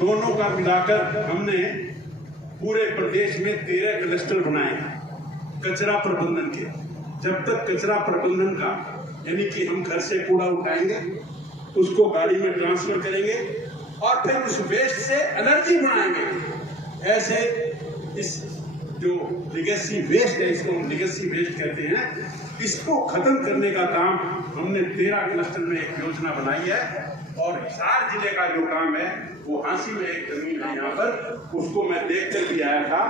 दोनों का मिलाकर हमने पूरे प्रदेश में 13 क्लस्टर बनाए कचरा प्रबंधन के। जब तक कचरा प्रबंधन का यानी कि हम घर से कूड़ा उठाएंगे, उसको गाड़ी में ट्रांसफर करेंगे और फिर उस वेस्ट से एनर्जी बनाएंगे। ऐसे इस जो लिगेसी वेस्ट है, इसको हम लिगेसी वेस्ट कहते हैं, इसको खत्म करने का काम हमने 13 क्लस्टर में एक योजना बनाई है। और हिसार जिले का जो काम है वो हांसी में एक जमीन है यहाँ पर, उसको मैं देख कर भी आया था।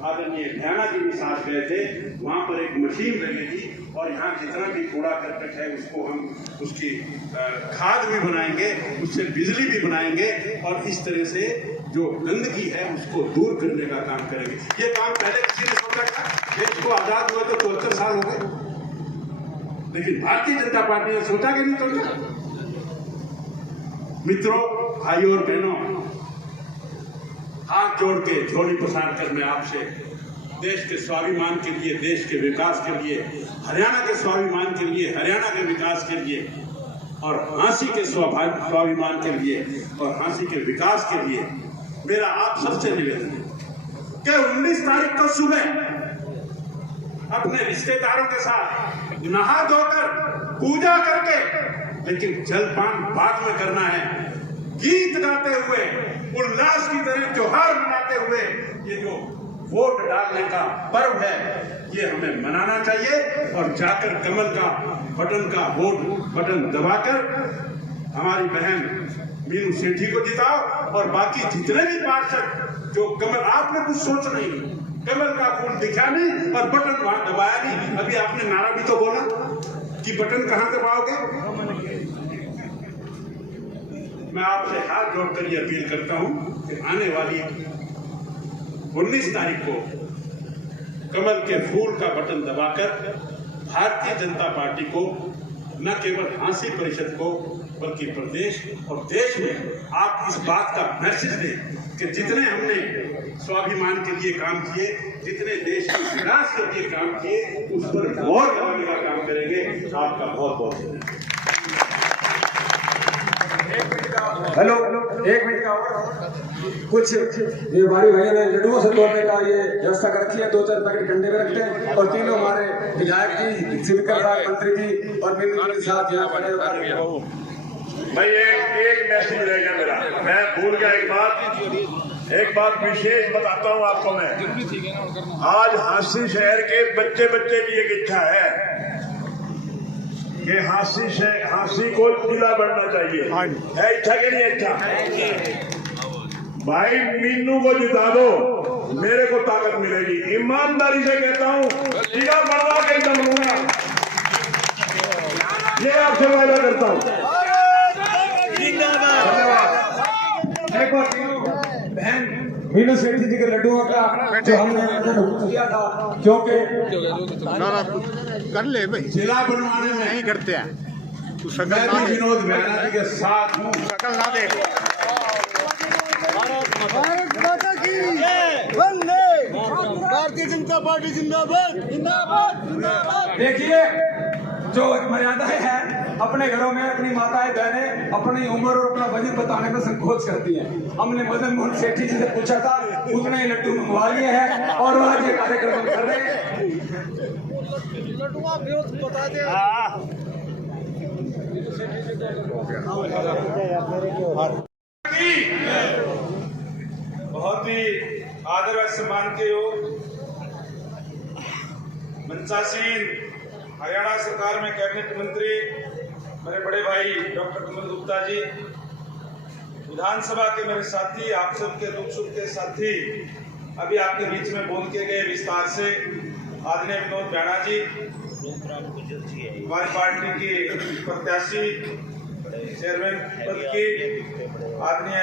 आदरणीय ढैना जी भी साथ गए थे। वहाँ पर एक मशीन लगेगी और यहाँ जितना भी कूड़ा करकट है उसको हम उसकी खाद भी बनाएंगे, उससे बिजली भी बनाएंगे और इस तरह से जो गंदगी है उसको दूर करने का काम करेंगे। ये काम पहले किसी ने सोचा था? देश को आजाद हुए तो 74 साल हो गए, लेकिन भारतीय जनता पार्टी ने सोचा कि नहीं सोचा? मित्रों, भाइयों और बहनों, हाथ जोड़ के झोली पसार कर मैं आपसे देश के स्वाभिमान के लिए, देश के विकास के लिए, हरियाणा के स्वाभिमान के लिए, हरियाणा के विकास के लिए और हांसी के स्वाभिमान के लिए और हांसी के विकास के लिए मेरा आप सबसे निवेदन है कि 19 तारीख को सुबह अपने रिश्तेदारों के साथ नहा धोकर पूजा करके, लेकिन जलपान बाद में करना है, गीत गाते हुए, उल्लास की तरह त्योहार मनाते हुए ये जो वोट डालने का पर्व है ये हमें मनाना चाहिए। और जाकर कमल का बटन का वोट बटन दबाकर हमारी बहन मीनू सेठी को जिताओ और बाकी जितने भी पार्षद जो कमल, आपने कुछ सोच नहीं, कमल का फूल दिखा नहीं और बटन वहां दबाया नहीं। अभी आपने नारा भी तो बोला कि बटन कहां दबाओगे। मैं आपसे हाथ जोड़कर ये अपील करता हूं कि आने वाली 19 तारीख को कमल के फूल का बटन दबाकर भारतीय जनता पार्टी को, न केवल हांसी परिषद को बल्कि प्रदेश और देश में आप इस बात का मैसेज दें कि जितने हमने स्वाभिमान के लिए काम किए, जितने देश के विकास के लिए काम किए, उस पर गौर करने का काम करेंगे। आपका बहुत बहुत धन्यवाद। हेलो, 1 मिनट का और कुछ ये हमारे भाइयों ने लड्डुओं से तोड़ने का ये व्यवस्था कर रखी है। 2-4 पैकेट कंडे में रखते हैं और तीनों हमारे विधायक जी, स्पीकर साहब, मंत्री जी और मीनू जी के साथ यहाँ खड़े होकर भाई एक मैसेज रह गया मेरा, मैं भूल गया एक बात विशेष बताता हूँ आपको। मैं आज हांसी शहर के बच्चे की एक इच्छा है कि हांसी को जिला बनना चाहिए। है इच्छा के नहीं इच्छा? भाई मीनू को जिता दो, मेरे को ताकत मिलेगी। ईमानदारी से कहता हूँ, जिला बनवा के एकदम लूंगा, ये आपसे वादा करता हूँ। एक बार बहन मीनू सेठी जी के लड्डुओं का जो हमने किया था, क्योंकि कर ले भाई, जिला बनवाने में नहीं करते हैं तू शकल मैं ना भी दे, विनोद बैनर्जी जी के साथ हूँ। शकल ना दे। भारत माता की वंदे, भारतीय जनता पार्टी जिंदाबाद जिंदाबाद जिंदाबाद। देखिए, जो मर्यादाएं हैं अपने घरों में अपनी माताएं बहनें अपनी उम्र और अपना वजन बताने में संकोच करती हैं। हमने मदन मोहन सेठी जी से पूछा था, उतने ही लड्डू मंगवा लिए हैं और वो आज ये कार्यक्रम कर रहे हैं। लड्डुआ बता दे। बहुत ही आदर और सम्मान के योग मंचासीन हरियाणा सरकार में कैबिनेट मंत्री मेरे बड़े भाई डॉक्टर कमल गुप्ता जी, विधानसभा के मेरे साथी, आप सबके दुख सुख के साथी, अभी आपके बीच में बोल के गए विस्तार से आदरणीय विनोद बैना जी, हमारी पार्टी की प्रत्याशी चेयरमैन पद की आदरणीय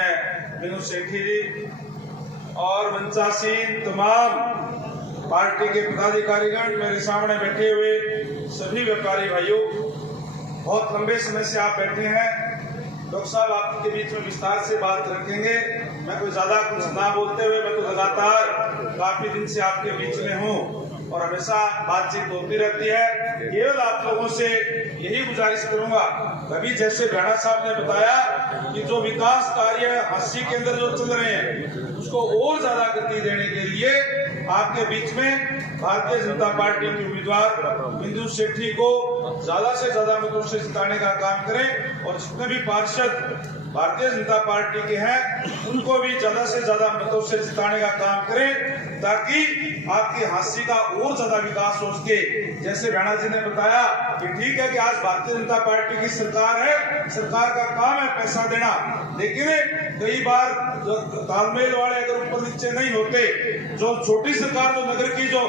मीनू सेठी जी और मंचासीन तमाम पार्टी के पदाधिकारीगण, मेरे सामने बैठे हुए सभी व्यापारी भाइयों, बहुत लंबे समय से आप बैठे हैं। डॉक्टर साहब आपके बीच में विस्तार से बात रखेंगे। मैं कोई ज्यादा कुछ ना बोलते हुए, मैं तो लगातार काफी दिन से आपके बीच में हूँ और हमेशा बातचीत होती रहती है। केवल आप लोगों से यही गुजारिश करूंगा, अभी जैसे बैना साहब ने बताया कि जो विकास कार्य हांसी के अंदर जो चल रहे हैं उसको और ज्यादा गति देने के लिए आपके बीच में भारतीय जनता पार्टी के उम्मीदवार बिंदु शेट्टी को ज्यादा से ज्यादा मतों से जिताने का काम करें और जितने भी पार्षद भारतीय जनता पार्टी के हैं उनको भी ज्यादा से ज्यादा मतों से जिताने का काम करें ताकि आपकी हांसी का और ज्यादा विकास हो सके। जैसे राणा जी ने बताया कि ठीक है कि आज भारतीय जनता पार्टी की सरकार है, सरकार का काम है पैसा देना, लेकिन कई बार जो तालमेल वाले अगर ऊपर नीचे नहीं होते, जो छोटी सरकार जो नगर की जो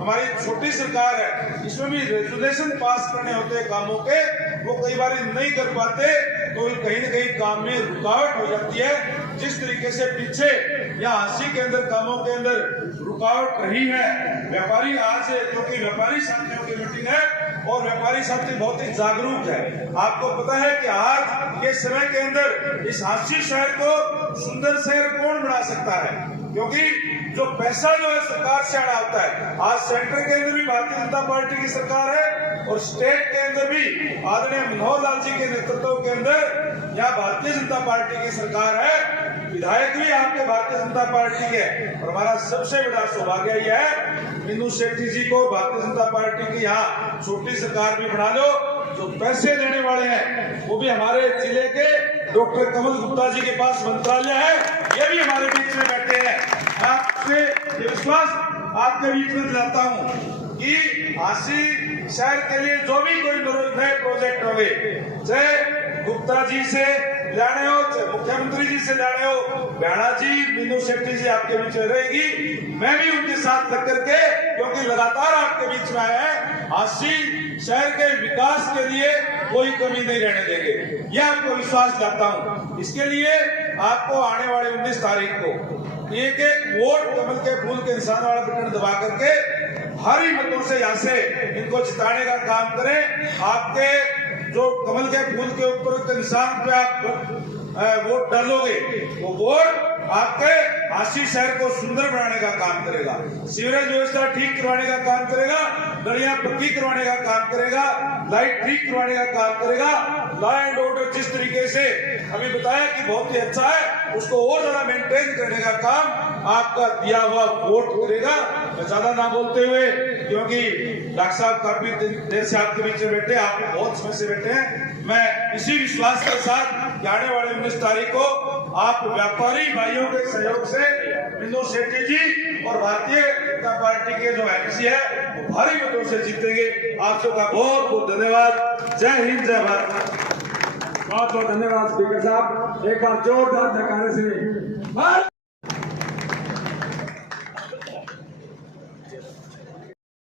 हमारी छोटी सरकार है इसमें भी रेजुलेशन पास करने होते हैं कामों के, वो कई बार नहीं कर पाते तो कहीं न कहीं काम में रुकावट हो जाती है। जिस तरीके से पीछे या हांसी के अंदर कामों के अंदर रुकावट रही है, व्यापारी आज क्योंकि व्यापारी साथियों की मीटिंग है और व्यापारी साथी बहुत ही जागरूक है। आपको पता है कि आज के समय के अंदर इस हांसी शहर को सुंदर शहर कौन बना सकता है, क्योंकि जो पैसा जो है सरकार से आना होता है। आज सेंटर के अंदर भी भारतीय जनता पार्टी की सरकार है और स्टेट के अंदर भी आदरणीय मनोहर लाल जी के नेतृत्व के अंदर यहाँ भारतीय जनता पार्टी की सरकार है। विधायक भी आपके भारतीय जनता पार्टी के, और हमारा सबसे बड़ा सौभाग्य यह है बिंदु शेट्टी जी को भारतीय जनता पार्टी की यहाँ छोटी सरकार भी बना लो। जो पैसे देने वाले हैं वो भी हमारे जिले के डॉक्टर कमल गुप्ता जी के पास मंत्रालय है, ये भी हमारे बीच में बैठे हैं। आपसे ये विश्वास आपके बीच में दिलाता हूँ कि हांसी शहर के लिए जो भी कोई नए प्रोजेक्ट होंगे, चाहे गुप्ता जी से लाने हो, चाहे मुख्यमंत्री जी से लाने हो, राणा जी बिंदु शेट्टी जी आपके बीच में रहेगी। मैं भी उनके साथ लग करके, क्योंकि लगातार आपके बीच में आए हैं, हांसी शहर के विकास के लिए कोई कमी नहीं रहने देंगे, यह आपको विश्वास दिलाता हूँ। इसके लिए आपको आने वाले 19 तारीख को एक एक वोट कमल के फूल के निशान वाला बटन दबा करके भारी मतों से यहाँ से इनको जिताने का काम करें। आपके जो कमल के फूल के ऊपर के निशान पे आप वोट डालोगे, वो वोट आपके हांसी शहर को सुंदर बनाने का काम करेगा, सीवरेज व्यवस्था ठीक करवाने का काम करेगा, गलियां पक्की करवाने का काम करेगा, लाइट ठीक करवाने का काम करेगा। लॉ एंड ऑर्डर जिस तरीके से अभी बताया कि बहुत ही अच्छा है, उसको और ज्यादा मेंटेन करने का काम आपका दिया हुआ वोट करेगा। मैं ज्यादा ना बोलते हुए, क्योंकि डॉक्टर साहब काफी देर से आपके बीच में बैठे, आप बहुत समय से बैठे हैं, मैं इसी विश्वास के साथ आने वाले 19 तारीख को आप व्यापारी भाइयों के सहयोग से बिंदु शेट्टी जी और भारतीय जनता पार्टी के जो एमसी है वो भारी मतों से जीतेंगे। आप सबका बहुत बहुत धन्यवाद। जय हिंद, जय भारत। बहुत बहुत धन्यवाद स्पीकर साहब, एक बार जोरदार धक्काने से।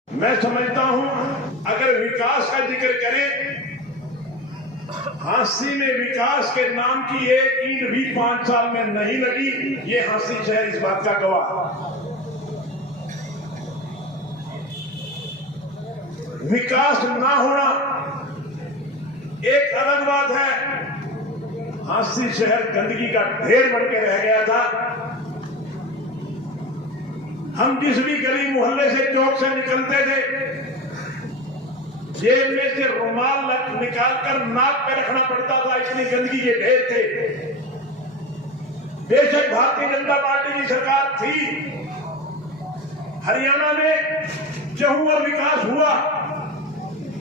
मैं समझता हूं अगर विकास का जिक्र करें, हांसी में विकास के नाम की एक ईंट भी 5 साल में नहीं लगी। ये हांसी शहर इस बात का गवाह। विकास ना होना एक अलग बात है। हांसी शहर गंदगी का ढेर बन के रह गया था। हम जिस भी गली मोहल्ले से चौक से निकलते थे, जेब में से रुमाल निकालकर नाक पे रखना पड़ता था, इतनी गंदगी के ढेर थे। बेशक भारतीय जनता पार्टी की सरकार थी, हरियाणा में जहू और विकास हुआ,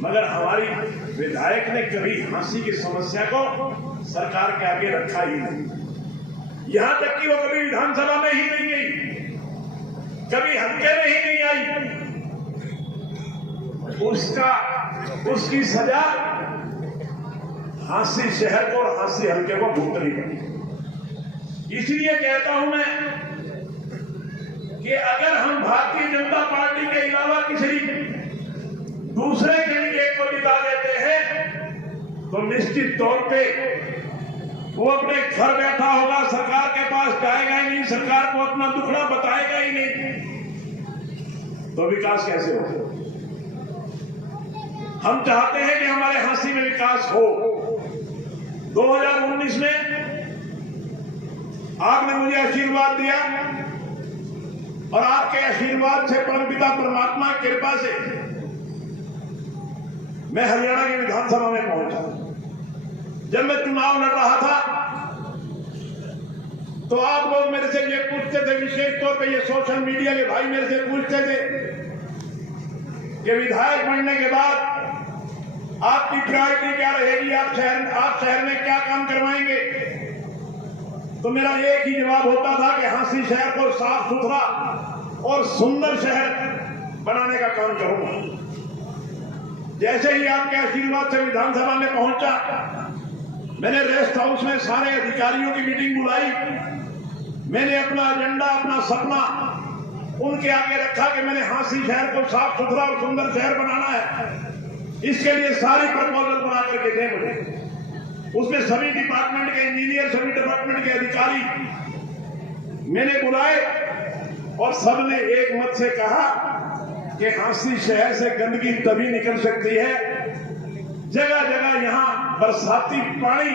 मगर हमारी विधायक ने कभी हांसी की समस्या को सरकार के आगे रखा ही नहीं। यहां तक कि वो कभी विधानसभा में ही नहीं गई, कभी हल्के में ही नहीं आई। उसकी सजा हांसी शहर को और हांसी हल्के को भुगतनी पड़ी। इसलिए कहता हूं मैं कि अगर हम भारतीय जनता पार्टी के अलावा किसी दूसरे कैंडिडेट को जिता देते हैं तो निश्चित तौर पे वो अपने घर बैठा होगा, सरकार के पास जाएगा ही नहीं, सरकार को अपना दुखड़ा बताएगा ही नहीं, तो विकास कैसे होगा? हम चाहते हैं कि हमारे हांसी में विकास हो। 2019 में आपने मुझे आशीर्वाद दिया और आपके आशीर्वाद से परमपिता परमात्मा की कृपा से मैं हरियाणा की विधानसभा में पहुंचा। जब मैं चुनाव लड़ रहा था तो आप लोग मेरे से ये पूछते थे, विशेष तौर पे ये सोशल मीडिया के भाई मेरे से पूछते थे कि विधायक बनने के बाद आपकी प्रायोरिटी क्या रहेगी, आप शहर में क्या काम करवाएंगे। तो मेरा एक ही जवाब होता था कि हांसी शहर को साफ सुथरा और सुंदर शहर बनाने का काम करूंगा। जैसे ही आपके आशीर्वाद से विधानसभा में पहुंचा, मैंने रेस्ट हाउस में सारे अधिकारियों की मीटिंग बुलाई। मैंने अपना एजेंडा, अपना सपना उनके आगे रखा कि मैंने हांसी शहर को साफ सुथरा और सुंदर शहर बनाना है। इसके लिए सारी प्रपोजल बना करके दे मुझे। उसमें सभी डिपार्टमेंट के इंजीनियर, सभी डिपार्टमेंट के अधिकारी मैंने बुलाए और सबने एक मत से कहा कि हांसी शहर से गंदगी तभी निकल सकती है, जगह जगह यहां बरसाती पानी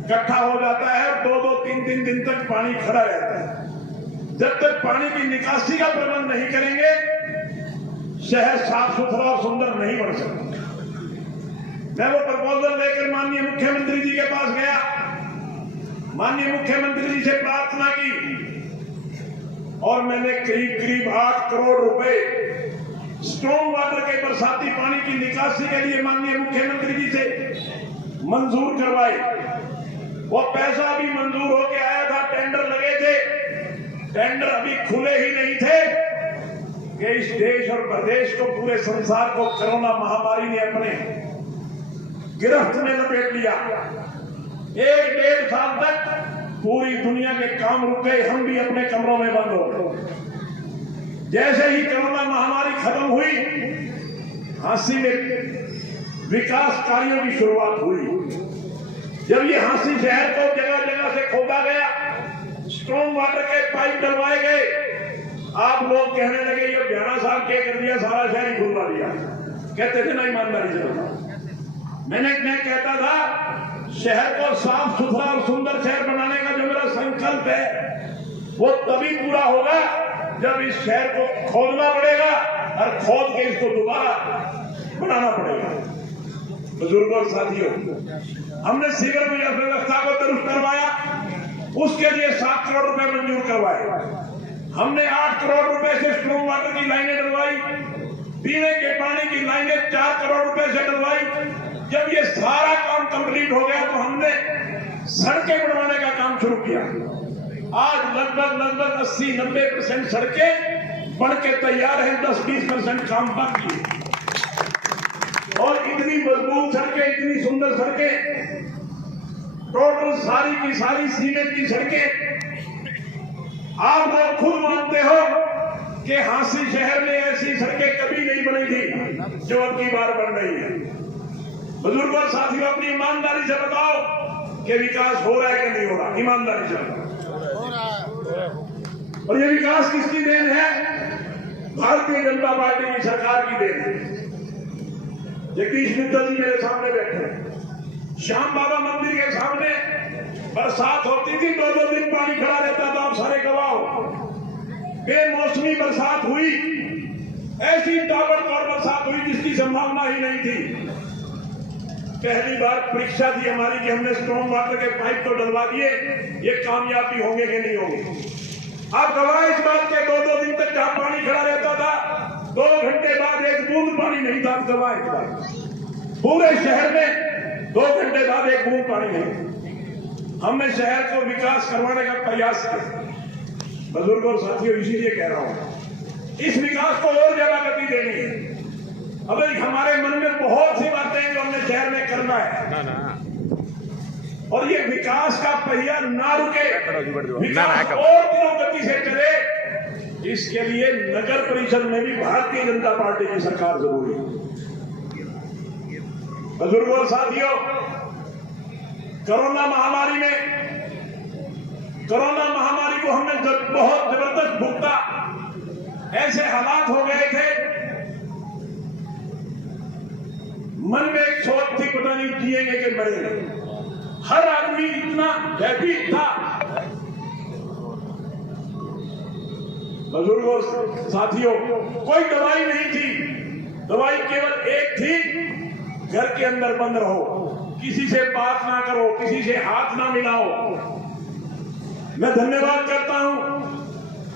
इकट्ठा हो जाता है और 2-2, 3-3 दिन तक पानी खड़ा रहता है। जब तक पानी की निकासी का प्रबंध नहीं करेंगे, शहर साफ सुथरा और सुंदर नहीं बन सकता। मैं वो प्रपोजल लेकर माननीय मुख्यमंत्री जी के पास गया। माननीय मुख्यमंत्री जी से प्रार्थना की और मैंने करीब 8 करोड़ रुपए स्ट्रॉन्ग वाटर के बरसाती पानी की निकासी के लिए माननीय मुख्यमंत्री जी से मंजूर करवाए। वो पैसा अभी मंजूर होके आया था, टेंडर लगे थे, टेंडर अभी खुले ही नहीं थे कि इस देश और प्रदेश को, पूरे संसार को कोरोना महामारी ने अपने गिरफ्त में लपेट लिया। 1-1.5 साल तक पूरी दुनिया के काम रुक गए, हम भी अपने कमरों में बंद हो गए। जैसे ही कोरोना महामारी खत्म हुई, हांसी में विकास कार्यों की शुरुआत हुई। जब ये हांसी शहर को जगह जगह से खोदा गया, स्ट्रॉन्ग वाटर के पाइप डलवाए गए, आप लोग कहने लगे ये बयाना साहब क्या कर दिया, सारा शहर ही खुलवा दिया। कहते थे ना, ईमानदारी से बताओ। मैं कहता था शहर को साफ सुथरा और सुंदर शहर बनाने का जो मेरा संकल्प है वो तभी पूरा होगा जब इस शहर को खोदना पड़ेगा और खोद के इसको दोबारा बनाना पड़ेगा। बुजुर्गों और साथियों, हमने सीवर व्यवस्था को दुरुस्त करवाया, उसके लिए 7 करोड़ रुपए मंजूर करवाए। हमने 8 करोड़ रुपए से स्ट्रॉन्ग वाटर की लाइनें डलवाई, पीने के पानी की लाइनें 4 करोड़ रुपए से डलवाई। जब ये सारा काम कंप्लीट हो गया तो हमने सड़कें बनवाने का काम शुरू किया। आज लगभग 80-90% सड़कें बन के तैयार है, 10-20% काम बाकी है। और इतनी मजबूत सड़कें, इतनी सुंदर सड़कें, टोटल सारी की सारी सीमेंट की सड़कें। आप लोग खुद मानते हो कि हांसी शहर में ऐसी सड़कें कभी नहीं बनी थी जो अब की बार बन रही है। बुजुर्ग और साथियों, अपनी ईमानदारी से बताओ कि विकास हो रहा है कि नहीं हो रहा। ईमानदारी से बताओ। और ये विकास किसकी देन है? भारतीय जनता पार्टी की सरकार की देन है। जगदीश मित्तल जी मेरे सामने बैठे हैं। श्याम बाबा मंदिर के सामने बरसात होती थी, 2-2 दिन पानी खड़ा रहता था। आप सारे गवाह हो। बेमौसमी बरसात हुई, ऐसी ताबड़तोड़ बरसात हुई जिसकी संभावना ही नहीं थी। पहली बार परीक्षा थी हमारी कि हमने स्ट्रॉन्ग वाटर के पाइप तो डलवा दिए, ये कामयाबी होंगे कि नहीं होंगे। आप गवाह इस बात के, 2-2 दिन तक जहां पानी खड़ा रहता था, 2 घंटे बाद 1 बूंद पानी नहीं था। गवाह इस बात, पूरे शहर में 2 घंटे बाद 1 बूंद पानी नहीं। हमने शहर को विकास करवाने का प्रयास किया। बुजुर्गों और साथियों, इसीलिए कह रहा हूं, इस विकास को और ज्यादा गति देनी है। अब हमारे मन में बहुत सी बातें हैं जो हमने शहर में करना है, और ये विकास का पहिया ना रुके, विकास और तीव्र गति से चले, इसके लिए नगर परिषद में भी भारतीय जनता पार्टी की सरकार जरूरी है। बुजुर्गों और साथियों, कोरोना महामारी को हमने बहुत जबरदस्त भुगता। ऐसे हालात हो गए थे, मन में एक सोच थी, पता नहीं जिएंगे कि मरेंगे। हर आदमी इतना भयभीत था। बुजुर्गों और साथियों, कोई दवाई नहीं थी। दवाई केवल एक थी, घर के अंदर बंद रहो, किसी से बात ना करो, किसी से हाथ ना मिलाओ। मैं धन्यवाद करता हूं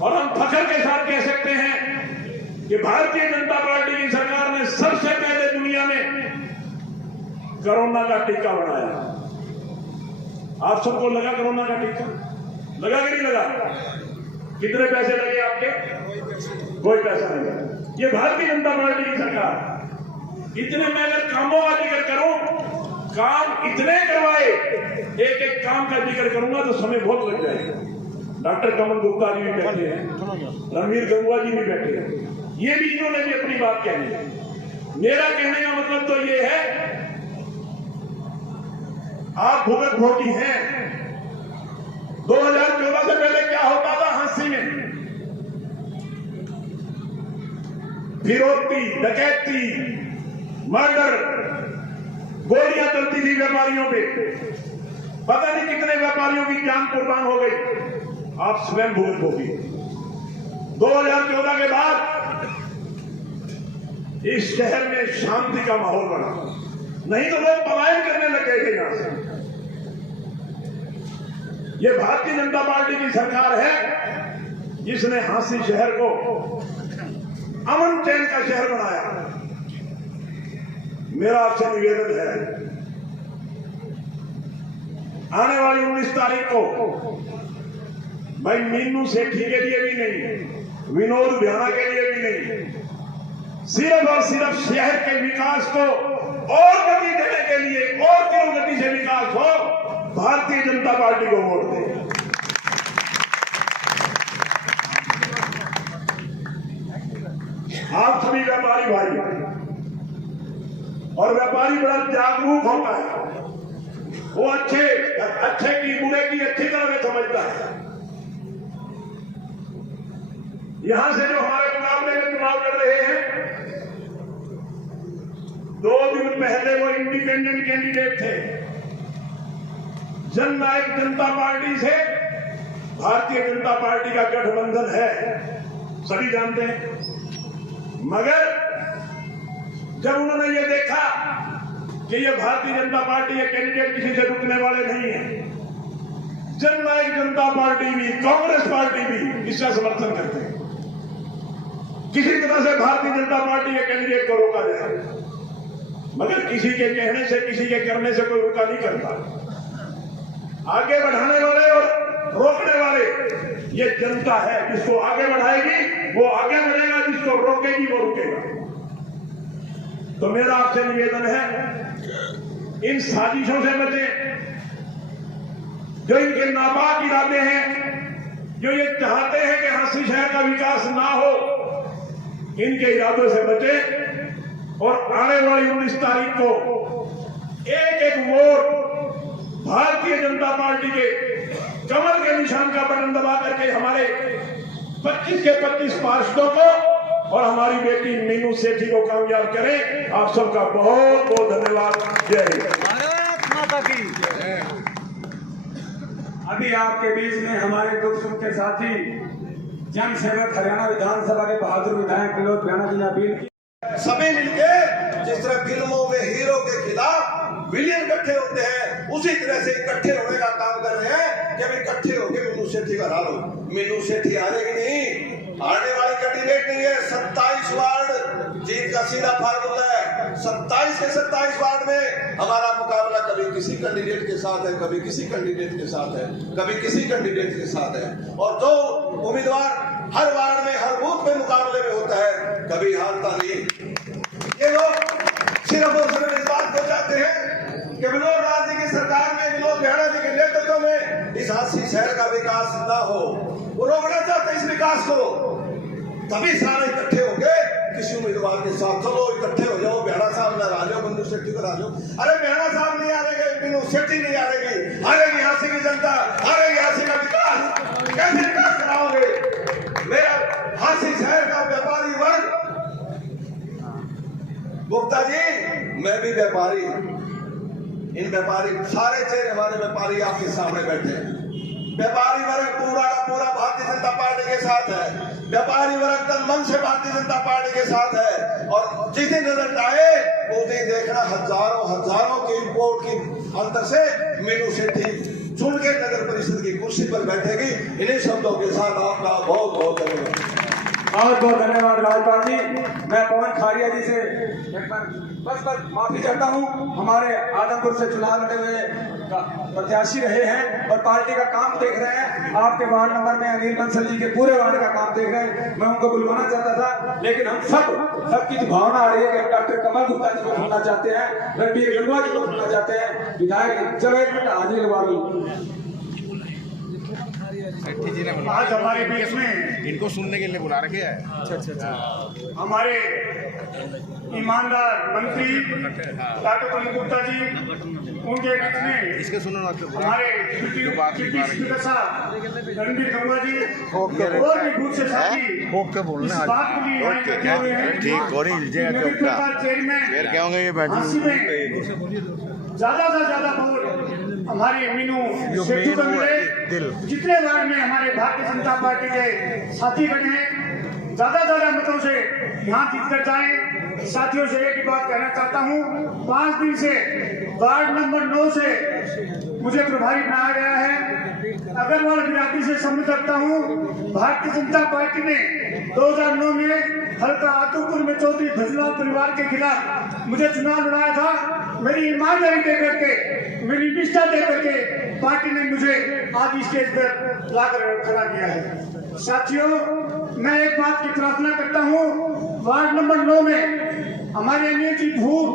और हम फख्र के साथ कह सकते हैं कि भारतीय जनता पार्टी की सरकार ने सबसे पहले दुनिया में कोरोना का टीका बनाया। आप सबको लगा कोरोना का टीका? लगा कि नहीं लगा? कितने पैसे लगे आपके? कोई पैसा नहीं लगा। ये भारतीय जनता पार्टी की सरकार। इतने मैं अगर कामों का जिक्र करूं, काम इतने करवाए, एक एक काम का जिक्र करूंगा तो समय बहुत लग जाएगा। डॉक्टर कमल गुप्ता जी भी बैठे हैं, रणवीर गंगवा जी भी बैठे हैं, ये भी इन्होंने भी अपनी बात कहनी है। मेरा कहने का मतलब तो ये है, आप भुगत भोगी हैं। 2014 से पहले क्या होता था हांसी में? फिरौती, डकैती, मर्डर, गोलियां चलती थी व्यापारियों पे। पता नहीं कितने व्यापारियों की जान कुर्बान हो गई। आप स्वयं भुगत भोगी। 2014 के बाद इस शहर में शांति का माहौल बना, नहीं तो लोग पलायन करने लग गए थे यहां से। ये भारतीय जनता पार्टी की सरकार है जिसने हांसी शहर को अमन चैन का शहर बनाया। मेरा आपसे निवेदन है, आने वाली 19 तारीख को भाई मीनू सेठी के लिए भी नहीं, विनोद बिहाना के लिए भी नहीं, सिर्फ और सिर्फ शहर के विकास को और गति देने के लिए, और तीव्र गति से विकास हो, भारतीय जनता पार्टी को वोट दें। आप सभी व्यापारी भाई, और व्यापारी बड़ा जागरूक होता है, वो अच्छे की बुरे की अच्छी तरह से समझता है। यहां से जो हमारे मुकाबले में चुनाव लड़ रहे हैं, 2 दिन पहले वो इंडिपेंडेंट कैंडिडेट थे। जननायक जनता पार्टी से भारतीय जनता पार्टी का गठबंधन है, सभी जानते हैं। मगर जब उन्होंने ये देखा कि ये भारतीय जनता पार्टी के कैंडिडेट किसी से रुकने वाले नहीं है, जननायक जनता पार्टी भी, कांग्रेस पार्टी भी इसका समर्थन करते हैं। किसी तरह से भारतीय जनता पार्टी के कैंडिडेट को रोका जाए, मगर किसी के कहने से, किसी के करने से कोई रोका नहीं करता। आगे बढ़ाने वाले और रोकने वाले ये जनता है। जिसको आगे बढ़ाएगी वो आगे बढ़ेगा, जिसको रोकेगी वो रुकेगा। तो मेरा आपसे निवेदन है, इन साजिशों से बचें, जो इनके नापाक इरादे हैं, जो ये चाहते हैं कि हांसी शहर का विकास ना हो, इनके इरादों से बचें। और आने वाली 19 तारीख को एक एक वोट भारतीय जनता पार्टी के कमल के निशान का बटन दबा करके हमारे 25 के 25 पार्षदों को और हमारी बेटी मीनू सेठी को कामयाब करें। आप सबका बहुत बहुत धन्यवाद। जय हिंद। भारत माता की। अभी आपके बीच में हमारे दुख सुख के साथी जन सेवक हरियाणा विधानसभा के बहादुर विधायक विनोद बिहाना जी ने अपील की। सभी मिलके जिस तरह फिल्मों में हीरो के खिलाफ विलेन इकट्ठे होते हैं, उसी तरह से इकट्ठे होने का काम कर रहे हैं कि अब इकट्ठे होकर मीनू सेठी का हरा लो। मीनू सेठी हारेगी नहीं, हारने वाली कैंडिडेट नहीं है। 27 वार्ड जीत का सीधा फार्मूला है। 27 के 27 वार्ड में हमारा मुकाबला कभी किसी कैंडिडेट के साथ है, कभी किसी कैंडिडेट के साथ है, कभी किसी कैंडिडेट के साथ है। और जो उम्मीदवार हर वार्ड में, हर बूथ में मुकाबले में होता है, कभी हारता नहीं। ये लोग सिर्फ और सिर्फ इस बात को चाहते हैं कि विनोद राज जी की सरकार में, विनोद बिहाना जी के नेतृत्व में इस हांसी शहर का विकास ना हो। वो रोकना चाहते हैं इस विकास को। तभी सारे इकट्ठे हो गए, किसी उम्मीदवार के साथ चलो इकट्ठे हो जाओ, बिहाना साहब ना आ जाओ, मीनू सेठी को आ जाओ। अरे बिहाना साहब नहीं हारेंगे, मीनू सेठी नहीं हारेगी, हारेगी हांसी की जनता, हारेगी हांसी का विकास। कैसे विकास कराओगे? मेरा हांसी शहर का व्यापारी वर्ग, गुप्ता जी, मैं भी व्यापारी हूं। इन व्यापारी सारे चेहरे हमारे व्यापारी आपके सामने बैठे हैं। व्यापारी वर्ग पूरा का पूरा भारतीय जनता पार्टी के साथ है। व्यापारी वर्ग तन मन से भारतीय जनता पार्टी के साथ है। और जिस दिन रिजल्ट आए उस दिन देखना हजारों हजारों की रिपोर्ट की अंतर से मीनू सेठी चुन के नगर परिषद की कुर्सी पर बैठेगी। इन्हीं शब्दों के साथ आपका बहुत बहुत धन्यवाद। बहुत बहुत धन्यवाद राजपाल जी। मैं पवन खारिया जी से एक बार बस माफी चाहता हूँ। हमारे आदमपुर से चुनाव लड़े हुए प्रत्याशी रहे हैं और पार्टी का काम देख रहे हैं। आपके वार्ड नंबर में अनिल बंसल जी के पूरे वार्ड का काम देख रहे हैं। मैं उनको बुलवाना चाहता था, लेकिन हम सबकी जो भावना आ रही है कि हम डॉक्टर कमल गुप्ता जी को सुनना चाहते हैं, रणबीर गंगवा जी को सुनना चाहते हैं, विधायक। चलो एक मिनट हाजिर बाबू। आज हमारे बीच में इनको सुनने के लिए बुला रखे हैं। अच्छा। हमारे ईमानदार मंत्री डॉक्टर कमल गुप्ता जी, उनके बीच में इसके हमारे स्पीकर साहब रणबीर गंगवा जी और भी बहुत से साथी इस बात को लिए इकट्ठे हुए हैं। ज्यादा से ज्यादा वोट हमारे मीनू सेठू को मिले। जितने वार्ड में हमारे भारतीय जनता पार्टी के साथी बने हैं, ज्यादा मतों से यहाँ जीत कर जाए। साथियों से एक ही बात कहना चाहता हूँ, 5 दिन से वार्ड नंबर 9 से मुझे प्रभारी बनाया गया है। अग्रवाल बिरादरी से संबंध रखता हूँ। भारतीय जनता पार्टी ने 2009 में हल्का आतुपुर में चौधरी भजलाल परिवार के खिलाफ मुझे चुनाव लड़ाया था। मेरी ईमानदारी दे करके, मेरी निष्ठा दे करके पार्टी ने मुझे आज स्टेज पर लाकर खड़ा किया है। साथियों, मैं एक बात की प्रार्थना करता हूँ। वार्ड नंबर 9 में हमारे अनिल जी भूप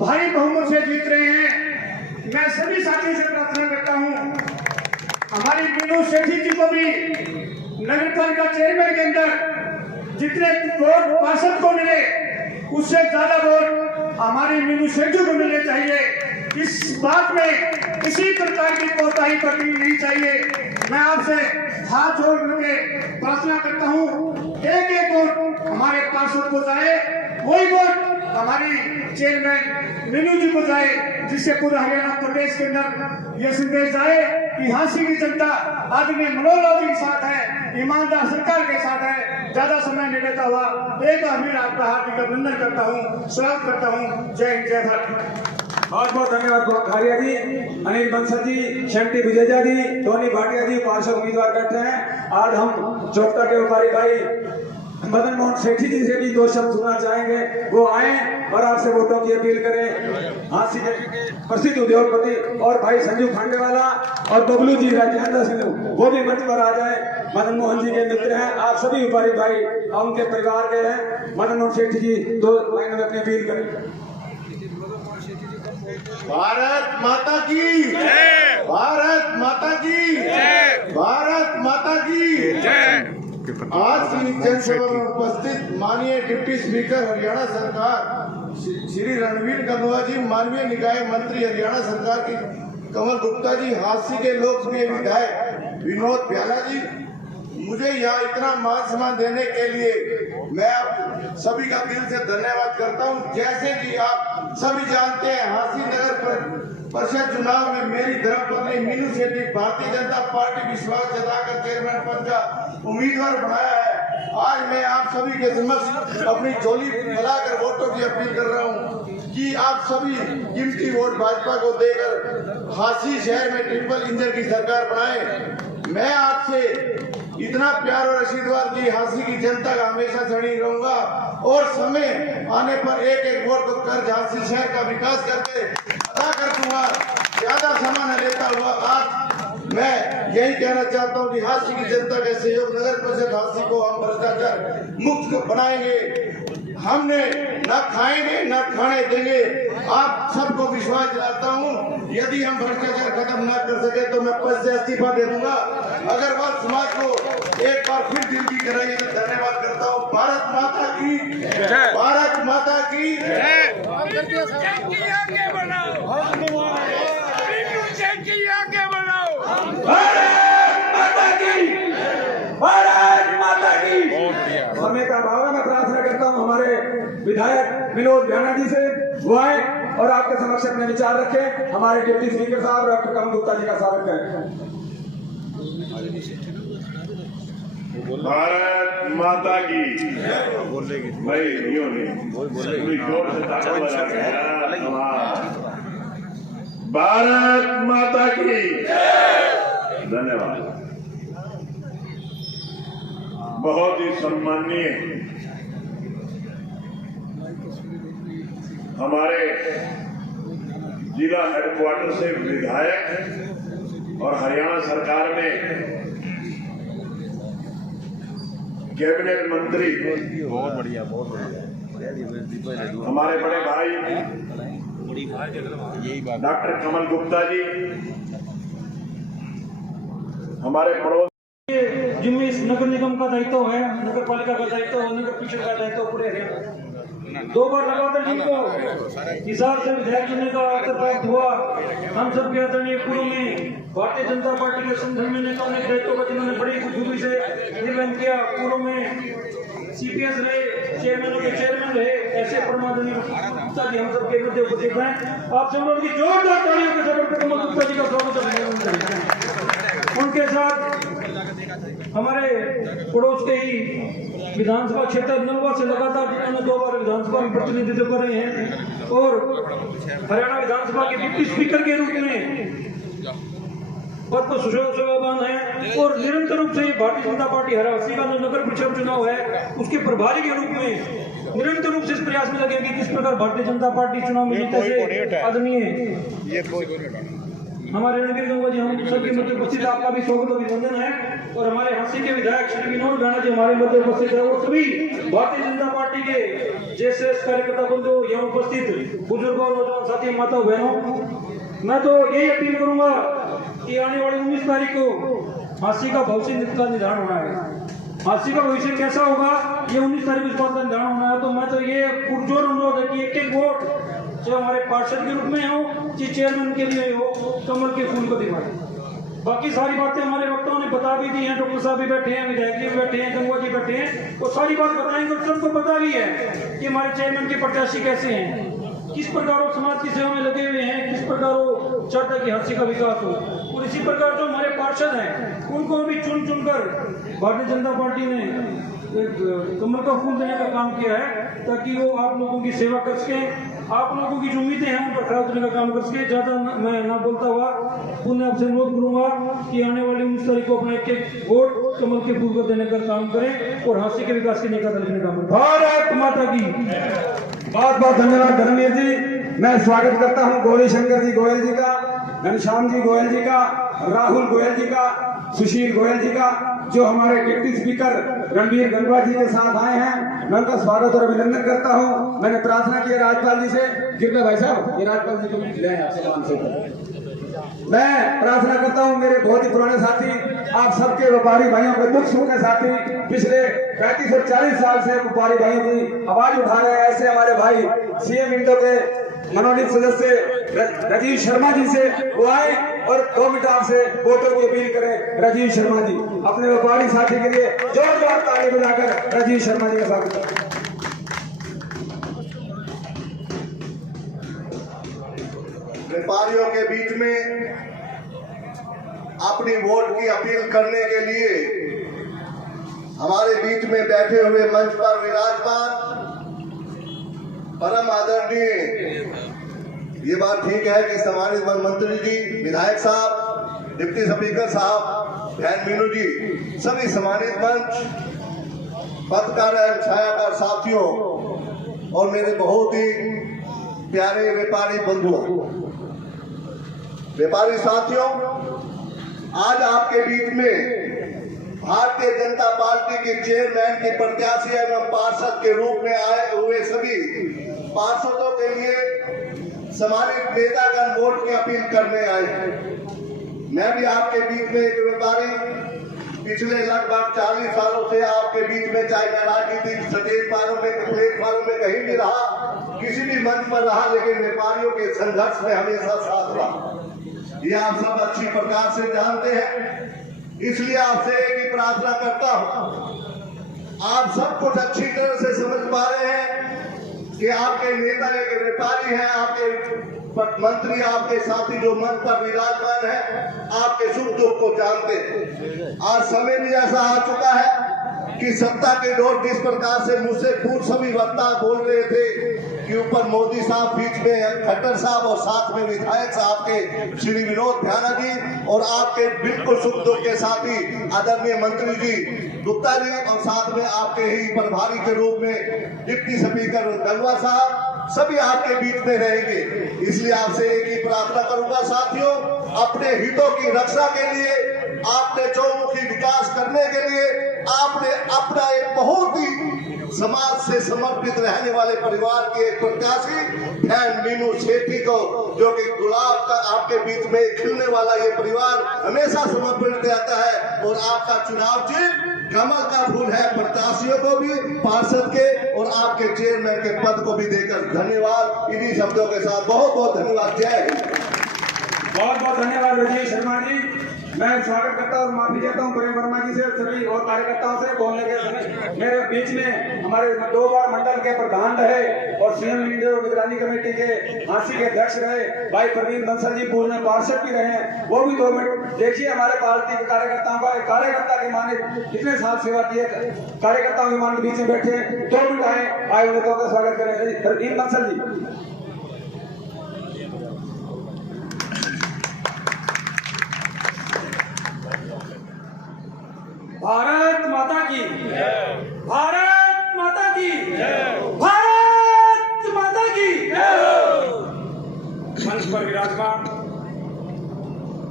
भारी बहुमत से जीत रहे हैं। मैं सभी साथियों से प्रार्थना करता हूँ, हमारी मीनू सेठी जी को भी नगर पालिका चेयरमैन के अंदर जितने वोट पार्षद को मिले, उससे ज्यादा वोट हमारे मीनू सेठी को मिलने चाहिए। इस बात में किसी प्रकार की कोताही करनी नहीं चाहिए। मैं आपसे हाथ जोड़ करके प्रार्थना करता हूँ, एक वोट हमारे पार्षद को जाए, वही वोट हमारी चेयरमैन मीनू जी को जाए, जिससे पूरा हरियाणा प्रदेश के अंदर यह संदेश जाए कि हांसी की जनता आदरणीय मनोहर लाल जी के साथ है, ईमानदार सरकार के साथ है। ज्यादा समय नहीं लेता हुआ एक बार फिर आपका हार्दिक अभिनंदन करता हूँ, स्वागत करता हूँ। जय हिंद, जय भारत। बहुत बहुत धन्यवाद खारिया जी, अनिल बंसल जी, शंटी विजेजा जी, टोनी भाटिया जी पार्षद उम्मीदवार बैठे हैं। आज हम चौकता के व्यापारी भाई मदन मोहन सेठी जी से भी 2 शब्द सुनना चाहेंगे। वो आए और आपसे वोटों की अपील करें। हांसी के प्रसिद्ध उद्योगपति और भाई संजू खांडेवाला और बबलू जी राजेंद्र सिंह, वो भी मंच पर आ जाए। मदन मोहन जी के मित्र हैं। आप सभी व्यापारी भाई और उनके परिवार के हैं। मदन मोहन सेठी जी 2 लाइन में अपनी अपील करें। भारत माता की जय, भारत माता की जय, भारत माता की जय। आज की जनसभा में उपस्थित माननीय डिप्टी स्पीकर हरियाणा सरकार श्री रणबीर गंगवा जी, माननीय निकाय मंत्री हरियाणा सरकार की कमल गुप्ता जी, हांसी के लोकप्रिय विधायक विनोद प्याला जी, मुझे यहाँ इतना मान सम्मान देने के लिए मैं आप सभी का दिल से धन्यवाद करता हूँ। जैसे कि आप सभी जानते हैं, हांसी नगर परिषद चुनाव में मेरी धर्मपत्नी मीनू सेठी भारतीय जनता पार्टी विश्वास जताकर चेयरमैन पद का उम्मीदवार बनाया है। आज मैं आप सभी के समक्ष अपनी झोली फैलाकर वोटों की अपील कर रहा हूँ कि आप सभी कीमती वोट भाजपा को देकर हांसी शहर में ट्रिपल इंजन की सरकार बनाए। मैं आपसे इतना प्यार और आशीर्वाद की हांसी की जनता का हमेशा ऋणी रहूंगा और समय आने पर एक वोट को कर्ज हांसी शहर का विकास करके अदा कर दूंगा। ज्यादा समय न लेता हुआ आज मैं यही कहना चाहता हूं कि हांसी की जनता के सहयोग नगर परिषद हांसी को हम भ्रष्टाचार मुक्त बनाएंगे। हमने न खाएंगे न खाने देंगे। आप सबको विश्वास दिलाता हूं, यदि हम भ्रष्टाचार खत्म न कर सके तो मैं पद से इस्तीफा दे दूंगा। अग्रवाल समाज को एक बार फिर दिल की गहराई से धन्यवाद करता हूं। भारत माता की जय, भारत माता की जय। आगे बढ़ाओ, आगे बढ़ाओ, भारत माता की, भारत माता की। समय का अभाव है, मैं प्रार्थना करता हूं हमारे विधायक विनोद प्याला जी से, वो आए और आपके समक्ष अपने विचार रखें। हमारे डिप्टी स्पीकर साहब डॉक्टर कमल गुप्ता जी का स्वागत करें। भारत माता की भाई जोर से भारत माता की धन्यवाद। बहुत ही सम्माननीय हमारे जिला हेडक्वार्टर से विधायक और हरियाणा सरकार में कैबिनेट मंत्री, बहुत बढ़िया हमारे बड़े भाई यही बात डॉक्टर कमल गुप्ता जी, हमारे पड़ोस जिनमें इस नगर निगम का दायित्व है, नगर पालिका का दायित्व, नगर परिषद का दायित्व पूरे हरियाणा 2 बार लगातार जिनको हिसाब से विधायक चुनने का अवसर प्राप्त हुआ। हम सब के आदरणीय पूर्व में भारतीय जनता पार्टी के संगठन में नेताओं ने दायित्व का जिन्होंने बड़ी खूबी से निर्वहन किया। पूर्व में सीपीएस रहे, चेयरमैनों के चेयरमैन रहे, ऐसे परमादरणीय गुप्ता जी हम सबके मध्य उपस्थित हैं। आप सब लोगों की जोरदार तालियों के साथ कमल गुप्ता जी का स्वागत है। उनके साथ हमारे पड़ोस के ही विधानसभा क्षेत्र नलवा से लगातार जिन्होंने 2 बार विधानसभा में प्रतिनिधित्व कर रहे हैं और हरियाणा विधानसभा के डिप्टी स्पीकर के रूप में पद पर सुशोभान है और निरंतर रूप से भारतीय जनता पार्टी हरियाणा का जो नगर परिषद चुनाव है उसके प्रभारी के रूप में निरंतर रूप से इस प्रयास में लगे कि किस प्रकार भारतीय जनता पार्टी चुनाव में जीतने से आदरणीय हमारे रणवीर गंगा जी हम सबके मध्य उपस्थित, आपका भी स्वागत अभिनंदन है। और हमारे हांसी के विधायक श्री विनोद राणा जी हमारे मध्य उपस्थित है और सभी भारतीय जनता पार्टी के जैसे कार्यकर्ता बंधु यहाँ उपस्थित बुजुर्गों, नौजवान साथी, माता बहनों, मैं तो यही अपील करूंगा कि आने वाली 19 तारीख को हांसी का भविष्य का निर्धारण होना है। हांसी का भविष्य कैसा होगा ये 19 तारीख को इस बात का निर्धारण होना है। तो मैं तो ये पुरजोर अनुरोध है कि एक वोट जो हमारे पार्षद के रूप में हो, चाहे चेयरमैन के लिए हो, कमल के फूल को दिखाए। बाकी सारी बातें हमारे वक्ताओं ने बता भी दी हैं, डॉक्टर साहब भी बैठे हैं, विधायक जी भी बैठे हैं, गंगवा जी बैठे हैं, वो सारी बात बताएंगे और सबको पता भी है कि हमारे चेयरमैन के प्रत्याशी कैसे हैं, किस प्रकार वो समाज की सेवा में लगे हुए हैं, किस प्रकार वो चाहते हैं कि हांसी का विकास हो। और इसी प्रकार जो हमारे पार्षद हैं उनको भी चुन चुनकर भारतीय जनता पार्टी ने एक कमल का फूल देने का काम किया है ताकि वो आप लोगों की सेवा कर सके, आप लोगों की जो उम्मीदें हैं उन पर खरा उतरने का काम कर सके। ज्यादा मैं ना बोलता हुआ पुनः आपसे अनुरोध करूंगा कि आने वाली 19 तारीख को अपना एक वोट कमल के फूल को देने का काम करें और हांसी के विकास की नेता लिखने का काम करें। भारत माता की बहुत बहुत धन्यवाद धर्मेंद्र जी। मैं स्वागत करता हूं गौरी शंकर जी गोयल जी का, घनश्याम जी गोयल जी का, राहुल गोयल जी का, सुशील गोयल जी का, जो हमारे डिप्टी स्पीकर रणवीर गंगवा जी के साथ आए हैं। मैं उनका स्वागत और अभिनंदन करता हूं। मैंने प्रार्थना की राज्यपाल जी से, गिरने भाई साहब ये राज्यपाल जी को ले आए आपसे मान से। मैं प्रार्थना करता हूं मेरे बहुत ही पुराने साथी, आप सबके व्यापारी भाइयों के दुख सुख के साथी, पिछले 35 और 40 साल से व्यापारी भाइयों की आवाज उठा रहे हैं, ऐसे हमारे भाई सीएम इंडो के मनोनीत सदस्य राजीव शर्मा जी से वो आए और 2 मिनट आपसे वोटों की अपील करें। राजीव शर्मा जी अपने व्यापारी साथी के लिए जोरदार ताली बजाकर राजीव शर्मा जी का स्वागत करें। व्यापारियों के बीच में अपनी वोट की अपील करने के लिए हमारे बीच में बैठे हुए मंच पर विराजमान परम आदरणीय, ये बात ठीक है कि सम्मानित मंत्री जी, विधायक साहब, डिप्टी स्पीकर साहब, बहन मीनू जी, सभी सम्मानित मंच, पत्रकार एवं छायाकार साथियों और मेरे बहुत ही प्यारे व्यापारी बंधुओं, व्यापारी साथियों, आज आपके बीच में भारतीय जनता पार्टी के चेयरमैन के प्रत्याशी एवं पार्षद के रूप में आए हुए सभी पार्षदों के लिए सम्मानित नेतागण वोट की अपील करने आए। मैं भी आपके बीच में एक व्यापारी, पिछले लगभग 40 सालों से आपके बीच में, चाहे मैं राजनीतिक स्टेज पारों में, प्लेटफॉर्म में कहीं भी रहा, किसी भी मंच पर रहा, लेकिन व्यापारियों के संघर्ष में हमेशा साथ रहा। ये आप सब अच्छी प्रकार से जानते हैं, इसलिए आपसे एक ही प्रार्थना करता हूं, आप सब कुछ अच्छी तरह से समझ पा रहे हैं कि आपके नेता एक व्यापारी हैं, आपके मंत्री, आपके साथी जो मंच पर विराजमान है, आपके सुख दुख को जानते हैं। आज समय भी ऐसा आ चुका है कि सत्ता के दौर जिस प्रकार से मुझसे पूर्व सभी वक्ता बोल रहे थे कि ऊपर मोदी साहब, बीच में खट्टर साहब और साथ में विधायक साहब के श्री विनोद भ्याना जी और आपके बिल्कुल सुख दुख के साथी आदरणीय मंत्री जी गुप्ता जी और साथ में आपके ही प्रभारी के रूप में डिप्टी स्पीकर गंगवा साहब, सभी आपके बीच में रहेंगे। इसलिए आपसे एक ही प्रार्थना करूंगा साथियों, अपने हितों की रक्षा के लिए, आपने चौमुखी विकास करने के लिए आपने अपना एक बहुत ही समाज से समर्पित रहने वाले परिवार के एक प्रत्याशी बहन मीनू सेठी को, जो कि गुलाब का आपके बीच में खिलने वाला ये परिवार हमेशा समर्पित रहता है और आपका चुनाव चिन्ह कमल का फूल है। प्रत्याशियों को भी, पार्षद के और आपके चेयरमैन के पद को भी देकर धन्यवाद। इन्हीं शब्दों के साथ बहुत बहुत धन्यवाद। जय हिंद। बहुत बहुत धन्यवाद विजय शर्मा जी। मैं स्वागत करता हूँ, माफी चाहता हूँ प्रेम वर्मा जी से, सभी और कार्यकर्ताओं से बोलने के समय। मेरे बीच में हमारे 2 बार मंडल के प्रधान रहे और सीएम निगरानी कमेटी के झांसी के अध्यक्ष रहे भाई प्रवीण बंसल जी, पूर्व में पार्षद भी रहे हैं, वो भी 2 मिनट देखिए। हमारे पार्टी के कार्यकर्ताओं का, कार्यकर्ता के माने कितने साल सेवा किए, कार्यकर्ताओं के मान बीच में बैठे 2 मिनट आए उन्हें का स्वागत करें। प्रवीण बंसल जी। भारत माता की, भारत माता की, भारत माता की। मंच पर विराजमान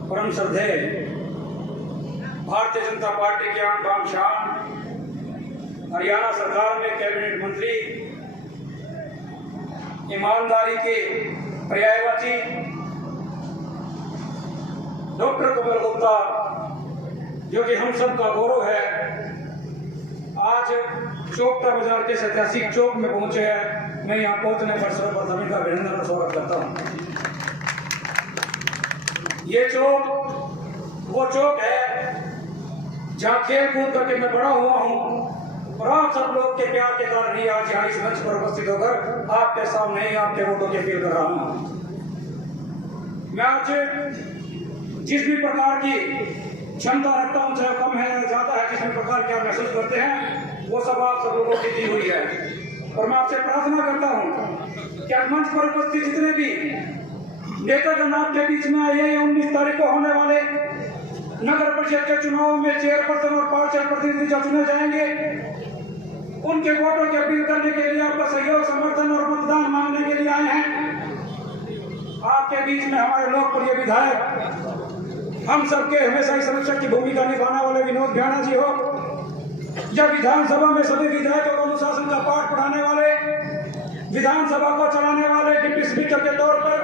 परम श्रद्धेय भारतीय जनता पार्टी के आन बान शान, हरियाणा सरकार में कैबिनेट मंत्री, ईमानदारी के पर्यायवाची डॉक्टर कमल गुप्ता, जो कि हम सब का गौरव है, आज चौकटा बाजार के ऐतिहासिक चौक में पहुंचे हैं। मैं यहाँ पहुंचने पर सर्वप्रथम इनका अभिनंदन और स्वागत करता हूँ। ये चौक वो चौक है जहाँ खेल कूद करके मैं बड़ा हुआ हूँ और आप सब लोग के प्यार के कारण ही आज यहाँ इस मंच पर उपस्थित होकर आपके सामने ही आपके वोटों की अपील कर रहा हूँ। मैं आज जिस भी प्रकार की क्षमता रखता हूँ, चाहे कम है या ज्यादा है, जिस प्रकार के आप महसूस करते हैं, वो सब आप सब लोगों की दी हुई है। और मैं आपसे प्रार्थना करता हूँ कि आज मंच पर उपस्थित जितने भी नेतागण आपके बीच में आए हैं, 19 तारीख को होने वाले नगर परिषद के चुनाव में चेयरपर्सन और पार्षद प्रतिनिधि जो चुने जाएंगे, उनके वोटों की अपील करने के लिए, आपका सहयोग, समर्थन और मतदान मांगने के लिए आए हैं। आपके बीच में हमारे लोकप्रिय विधायक, हम सबके हमेशा ही संरक्षक की भूमिका निभाने वाले विनोद भ्याना जी हो, या विधानसभा में सभी विधायकों को अनुशासन का पाठ पढ़ाने वाले, विधानसभा को चलाने वाले डिप्टी स्पीकर के तौर पर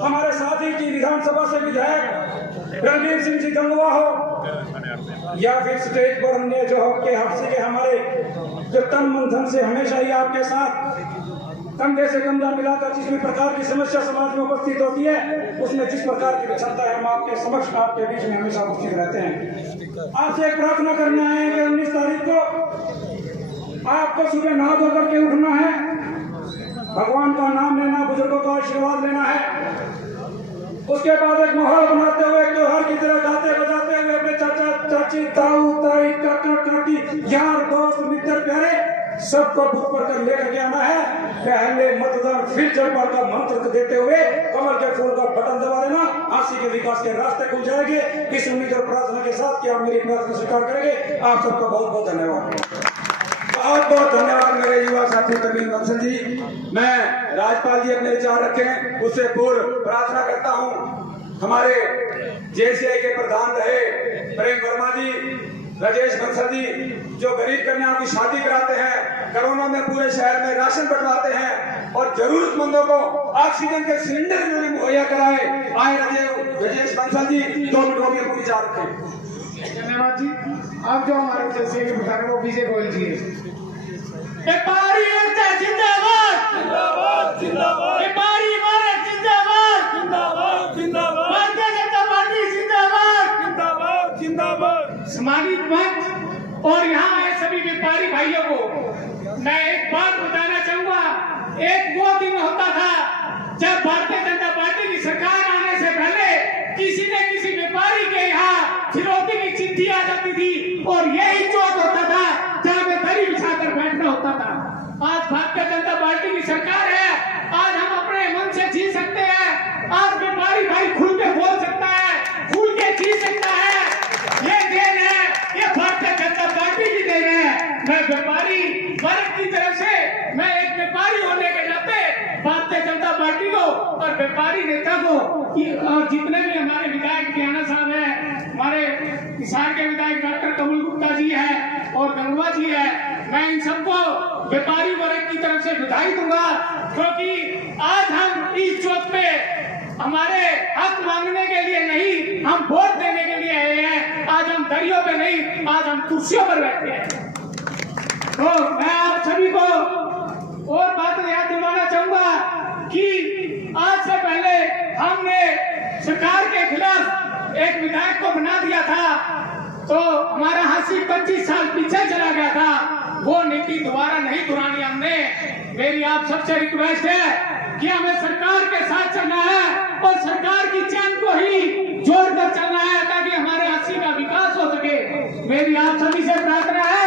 हमारे साथी की विधानसभा से विधायक रणवीर सिंह जी गंगवा हो, या फिर स्टेज पर हमने जो के हफ्ते के हमारे जो तन मन धन से हमेशा ही आपके साथ कंधे से कंधा मिलाकर जिस भी प्रकार की समस्या समाज में उपस्थित होती है, उसमें जिस प्रकार की क्षमता है, हम आपके समक्ष, आपके बीच में हमेशा उपस्थित रहते हैं। आपसे एक प्रार्थना करना है कि 19 तारीख को आपको सुबह नहा धो करके उठना है, भगवान का नाम लेना, बुजुर्गों का आशीर्वाद लेना है। उसके बाद एक माहौल बनाते हुए, त्योहार की तरह गाते बजाते हुए अपने चाचा चाची, ताऊ ताई, काका काकी, यार दोस्त मित्र प्यारे सबको बुक पर कर लेकर के आना है। पहले मतदान फिर जनपद का मंत्र देते हुए कमल के फूल का बटन दबा देना, हांसी के विकास के रास्ते खुल जाएंगे। इस उम्मीद और प्रार्थना के साथ कि आप मेरी प्रार्थना स्वीकार करेंगे। आप सबका बहुत बहुत धन्यवाद। बहुत बहुत धन्यवाद मेरे युवा साथी प्रवीण बंसल जी। मैं राज्यपाल जी अपने विचार रखें उससे पूर्व प्रार्थना करता हूँ, हमारे जेसीआई के प्रधान रहे प्रेम वर्मा जी, राजेश बंसल जी, जो गरीब कन्याओं की शादी कराते हैं, कोरोना में पूरे शहर में राशन बंटवाते हैं और जरूरतमंदों को ऑक्सीजन के सिलेंडर मुहैया कराए, आए राजेश बंसल जी 2 मिनट हो गए, अपने विचार रखें। धन्यवाद जी। अब जो हमारे जैसे के बता रहे वो विजय गोयल जी है। व्यापारी एकता जिंदाबाद, जिंदाबाद जिंदाबाद। व्यापारी भारत जिंदाबाद, जिंदाबाद जिंदाबाद। भारतीय जनता पार्टी जिंदाबाद, जिंदाबाद जिंदाबाद। सामाजिक मंच और यहाँ आए सभी व्यापारी भाइयों को मैं एक बात बताना चाहूंगा। एक वो दिन होता था जब भारतीय जनता पार्टी की सरकार आने से पहले किसी न किसी व्यापारी के यहाँ फिरौती की चिट्ठी आ जाती थी और यही चौक होता था जहाँ पे दरी बिछाकर बैठना होता था। आज भारतीय जनता पार्टी की सरकार है, की तरफ से मैं एक व्यापारी होने के नाते भारतीय जनता पार्टी को और व्यापारी नेता को और जितने भी हमारे विधायक ज्ञाना साहब है, हमारे हिसार के विधायक डॉक्टर कमल गुप्ता जी है और गंगवा जी है, मैं इन सबको व्यापारी वर्ग की तरफ से बधाई दूंगा, क्योंकि आज हम इस चौक पे हमारे हक मांगने के लिए नहीं, हम वोट देने के लिए आए हैं। आज हम दरियों पे नहीं, आज हम कुर्सियों पर बैठे हैं। तो मैं आप सभी को और बात याद दिलाना चाहूंगा कि आज से पहले हमने सरकार के खिलाफ एक विधायक को बना दिया था, तो हमारा हासिल 25 साल पीछे चला गया था। वो नीति दोबारा नहीं दोहरानी हमने। मेरी आप सबसे रिक्वेस्ट है कि हमें सरकार के साथ चलना है और सरकार की चैन को ही जोड़कर चलना है, ताकि हमारे हासिल का विकास हो सके। मेरी आप सभी से प्रार्थना है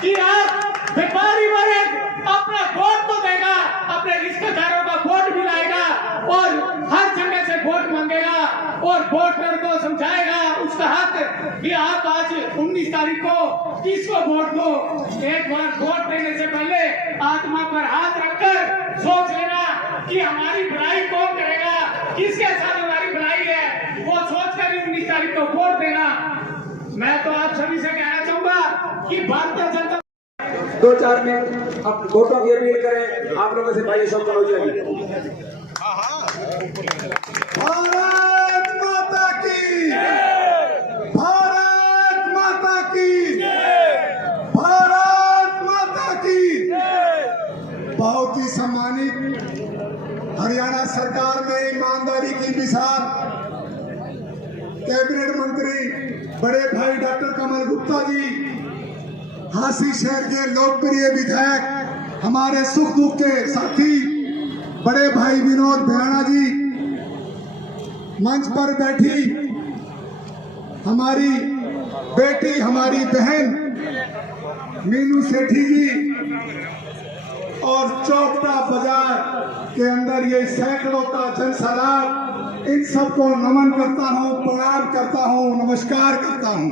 कि आप व्यापारी वर्ग अपना वोट तो देगा, अपने रिश्तेदारों का वोट भी लाएगा और हर जगह से वोट मांगेगा और वोटर को समझाएगा उसका हक भी। आप आज 19 तारीख को किसको वोट दो, एक बार वोट देने से पहले आत्मा पर हाथ रखकर सोच लेना कि हमारी भलाई कौन करेगा, किसके साथ हमारी भलाई है, वो सोचकर 19 तारीख को वोट देना। मैं तो आप सभी से कहना चाहूंगा कि भारतीय जनता 2-4 मिनट अब वोटों की अपील करें आप लोगों से। भाई अशोक कनौजिया जी। भारत माता की, भारत माता की, भारत माता की। बहुत ही सम्मानित हरियाणा सरकार में ईमानदारी की मिसाल कैबिनेट मंत्री बड़े भाई डॉक्टर कमल गुप्ता जी, हांसी शहर के लोकप्रिय विधायक, हमारे सुख दुख के साथी बड़े भाई विनोद भैराना जी, मंच पर बैठी हमारी बेटी, हमारी बहन मीनू सेठी जी, और चौपटा बाजार के अंदर ये सैकड़ों का जनसैलाब, इन सबको नमन करता हूँ, प्रणाम करता हूँ, नमस्कार करता हूँ।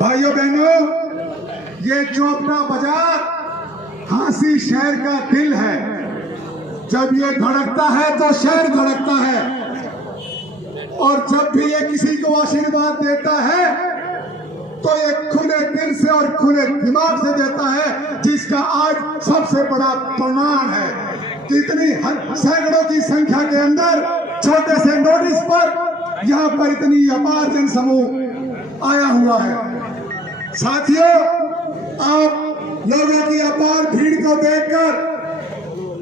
भाइयों बहनों, ये चौपटा बाजार हांसी शहर का दिल है। जब ये धड़कता है तो शहर धड़कता है, और जब भी ये किसी को आशीर्वाद देता है तो ये खुले दिल से और खुले दिमाग से देता है, जिसका आज सबसे बड़ा प्रमाण है। कितनी सैकड़ों की संख्या के अंदर छोटे से नोटिस पर यहाँ पर इतनी अपार जनसमूह आया हुआ है। साथियों, आप लोगों की अपार भीड़ को देखकर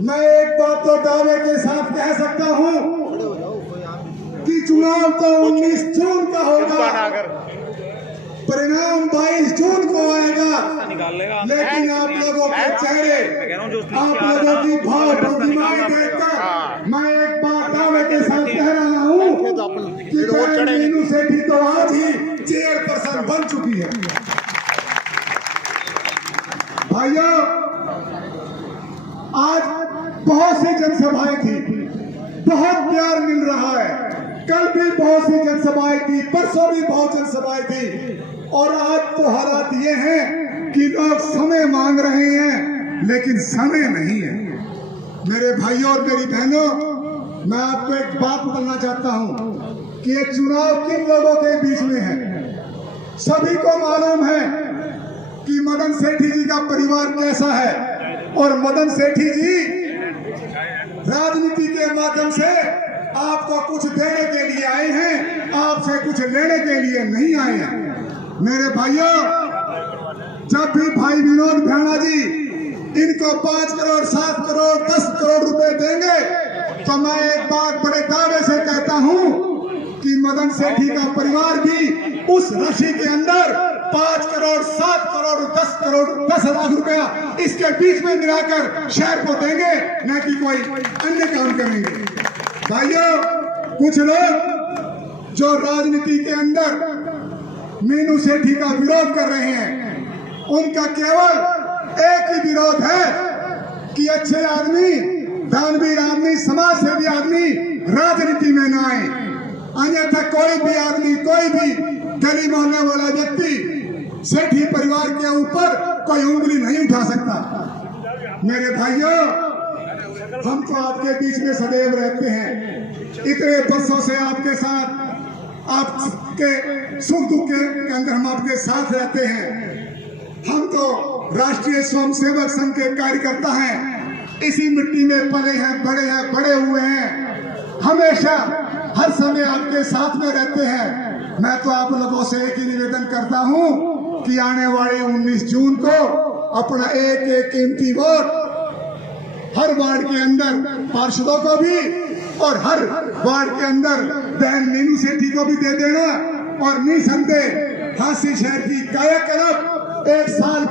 मैं एक बात तो दावे के साथ कह सकता हूं कि चुनाव तो 19 जून का होगा, परिणाम 22 जून को आएगा, लेकिन आप लोगों के चेहरे, आप लोगों की भाव प्रतिमाएं देखकर मैं एक बात दावे के साथ कह रहा हूं कि मीनू सेठी तो आज ही चेयरपर्सन बन चुकी है। भाइयों, आज बहुत सी जनसभाएं थी, बहुत प्यार मिल रहा है। कल भी बहुत सी जनसभाएं थी, परसों भी बहुत जनसभाएं थी, और आज तो हालात ये हैं कि लोग समय मांग रहे हैं, लेकिन समय नहीं है। मेरे भाइयों और मेरी बहनों, मैं आपको एक बात बताना चाहता हूं कि ये चुनाव किन लोगों के बीच में है। सभी को मालूम है कि मदन सेठी जी का परिवार कैसा है, और मदन सेठी जी राजनीति के माध्यम से आपको कुछ देने के लिए आए हैं, आपसे कुछ लेने के लिए नहीं आए हैं। मेरे भाइयों, जब भी भाई विनोद भैराना जी इनको 5 करोड़ 7 करोड़ 10 करोड़ रुपए देंगे, तो मैं एक बात बड़े दावे से कहता हूं कि मदन सेठी का परिवार भी उस राशि के अंदर 5 करोड़ 7 करोड़ 10 करोड़ 10 लाख रुपया इसके बीच में मिलाकर शहर को देंगे, न कि कोई अन्य काम करेंगे। भाइयों, कुछ लोग जो राजनीति के अंदर मीनू सेठी का विरोध कर रहे हैं, उनका केवल एक ही विरोध है कि अच्छे आदमी, दानवीर आदमी, समाज सेवी आदमी राजनीति में न आए। अन्यथा कोई भी आदमी, कोई भी गली मोहल्ले वाला व्यक्ति सेठी परिवार के ऊपर कोई उंगली नहीं उठा सकता। मेरे भाइयों, हम तो आपके बीच में सदैव रहते हैं। इतने वर्षों से आपके साथ, आपके सुख दुख के अंदर हम आपके साथ रहते हैं। हम तो राष्ट्रीय स्वयंसेवक संघ के कार्यकर्ता हैं। इसी मिट्टी में पले हैं, बड़े हुए हैं। हमेशा हर समय आपके साथ में रहते हैं। मैं तो आप लोगों से एक ही निवेदन करता हूं कि आने वाले 19 जून को अपना एक कीमती वोट हर वार्ड के अंदर पार्षदों को भी और हर वार्ड के अंदर बहन मीनू सेठी को भी दे देना और निसंदेह हांसी शहर की कायाकल्प एक साल